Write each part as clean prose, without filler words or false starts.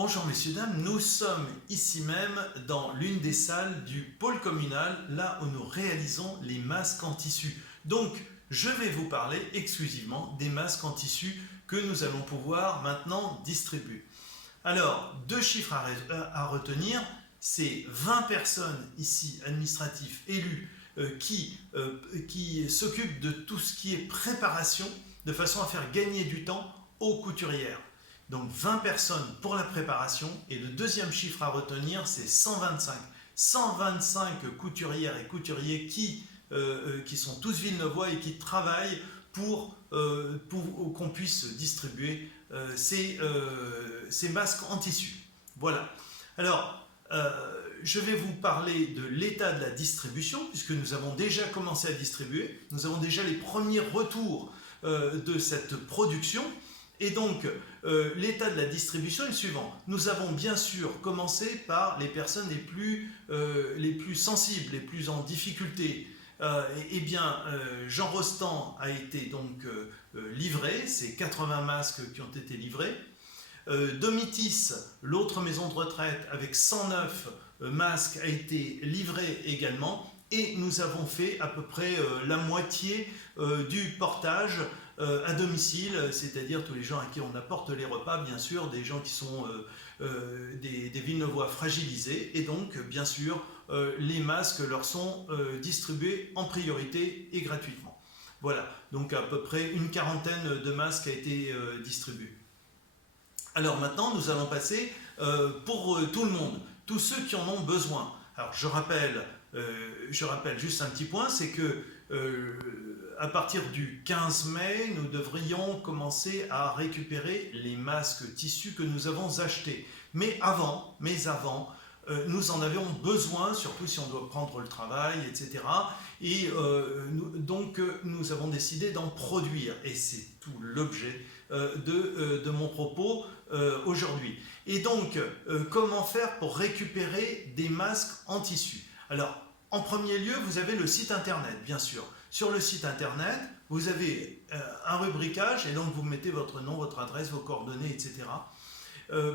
Bonjour messieurs, dames, nous sommes ici même dans l'une des salles du pôle communal, là où nous réalisons les masques en tissu. Donc, je vais vous parler exclusivement des masques en tissu que nous allons pouvoir maintenant distribuer. Alors, deux chiffres à retenir, c'est 20 personnes ici, administratifs, élus, qui s'occupent de tout ce qui est préparation, de façon à faire gagner du temps aux couturières. Donc 20 personnes pour la préparation, et le deuxième chiffre à retenir, c'est 125. 125 couturières et couturiers qui sont tous villeneuvois et qui travaillent pour qu'on puisse distribuer ces masques en tissu. Voilà. Alors, je vais vous parler de l'état de la distribution, puisque nous avons déjà commencé à distribuer. Nous avons déjà les premiers retours de cette production. Et donc, l'état de la distribution est le suivant. Nous avons bien sûr commencé par les personnes les plus sensibles, les plus en difficulté. Jean Rostand a été donc livré, c'est 80 masques qui ont été livrés. Domitis, l'autre maison de retraite, avec 109 masques, a été livré également. Et nous avons fait à peu près la moitié du portage à domicile, c'est-à-dire tous les gens à qui on apporte les repas, bien sûr, des gens qui sont des villeneuvois fragilisés, et donc, bien sûr, les masques leur sont distribués en priorité et gratuitement. Voilà, donc à peu près une quarantaine de masques a été distribué. Alors maintenant, nous allons passer pour tout le monde, tous ceux qui en ont besoin. Alors je rappelle juste un petit point, c'est que à partir du 15 mai, nous devrions commencer à récupérer les masques tissus que nous avons achetés. Mais avant, nous en avions besoin, surtout si on doit prendre le travail, etc. Et donc, nous avons décidé d'en produire. Et c'est tout l'objet de mon propos aujourd'hui. Et donc, comment faire pour récupérer des masques en tissu? Alors, en premier lieu, vous avez le site internet, bien sûr. Sur le site internet, vous avez un rubricage, et donc vous mettez votre nom, votre adresse, vos coordonnées, etc.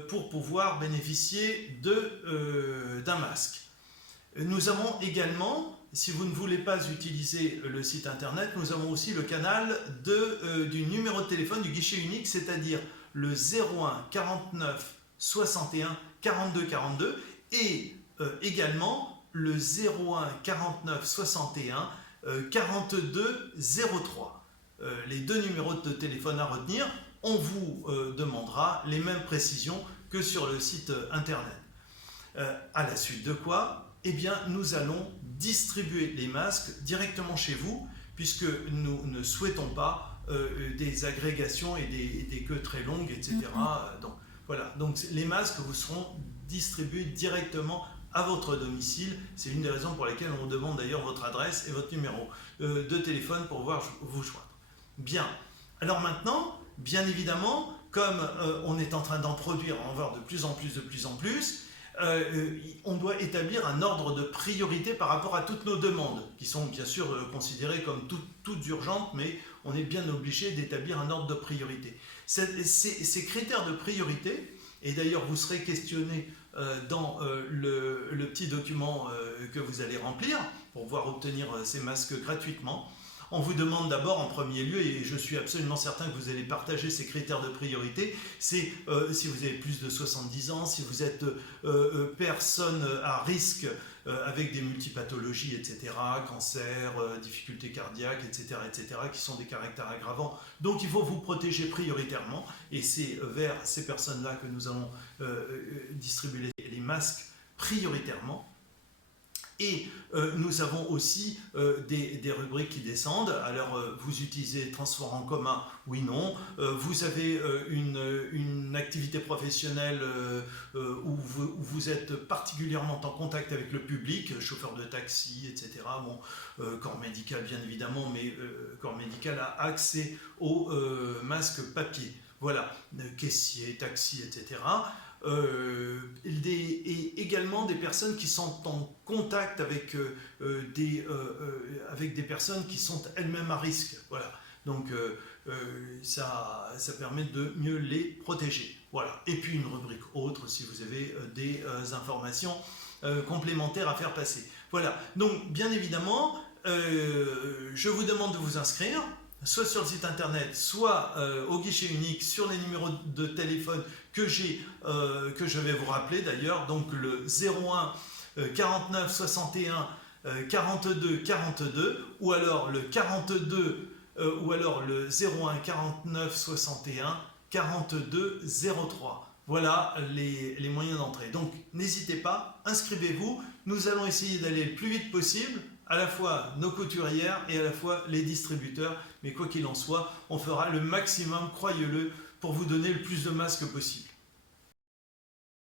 Pour pouvoir bénéficier d'un masque. Nous avons également, si vous ne voulez pas utiliser le site internet, nous avons aussi le canal du numéro de téléphone du guichet unique, c'est-à-dire le 01 49 61 42 42, et également le 01 49 61 42 03. Les deux numéros de téléphone à retenir. On vous demandera les mêmes précisions que sur le site internet. À la suite de quoi, eh bien, nous allons distribuer les masques directement chez vous, puisque nous ne souhaitons pas des agrégations et des queues très longues, etc. Donc, voilà. Donc les masques vous seront distribués directement à votre domicile. C'est une des raisons pour lesquelles on vous demande d'ailleurs votre adresse et votre numéro de téléphone pour pouvoir vous joindre. Bien. Alors maintenant, bien évidemment, comme on est en train d'en produire, en voir de plus en plus, on doit établir un ordre de priorité par rapport à toutes nos demandes, qui sont bien sûr considérées comme toutes urgentes, mais on est bien obligé d'établir un ordre de priorité. Ces critères de priorité, et d'ailleurs vous serez questionné dans le petit document que vous allez remplir pour pouvoir obtenir ces masques gratuitement. On vous demande d'abord en premier lieu, et je suis absolument certain que vous allez partager ces critères de priorité, c'est si vous avez plus de 70 ans, si vous êtes personne à risque avec des multipathologies, etc., cancer, difficultés cardiaques, etc., qui sont des caractères aggravants. Donc il faut vous protéger prioritairement, et c'est vers ces personnes-là que nous allons distribuer les masques prioritairement. Et nous avons aussi des rubriques qui descendent. Alors, vous utilisez transport en commun? Oui, non. Vous avez une activité professionnelle où vous êtes particulièrement en contact avec le public, chauffeur de taxi, etc. Bon, corps médical, bien évidemment, mais corps médical a accès aux masques papier. Voilà, caissier, taxi, etc. Et également des personnes qui sont en contact avec des personnes qui sont elles-mêmes à risque. Voilà. Donc ça permet de mieux les protéger. Voilà. Et puis une rubrique autre si vous avez des informations complémentaires à faire passer. Voilà. Donc, bien évidemment, je vous demande de vous inscrire, soit sur le site internet, soit au guichet unique sur les numéros de téléphone que je vais vous rappeler d'ailleurs, donc le 01 49 61 42 42 ou alors le 42 ou alors le 01 49 61 42 03. Voilà les moyens d'entrée. Donc n'hésitez pas, inscrivez-vous. Nous allons essayer d'aller le plus vite possible, à la fois nos couturières et à la fois les distributeurs. Mais quoi qu'il en soit, on fera le maximum, croyez-le, pour vous donner le plus de masques possible.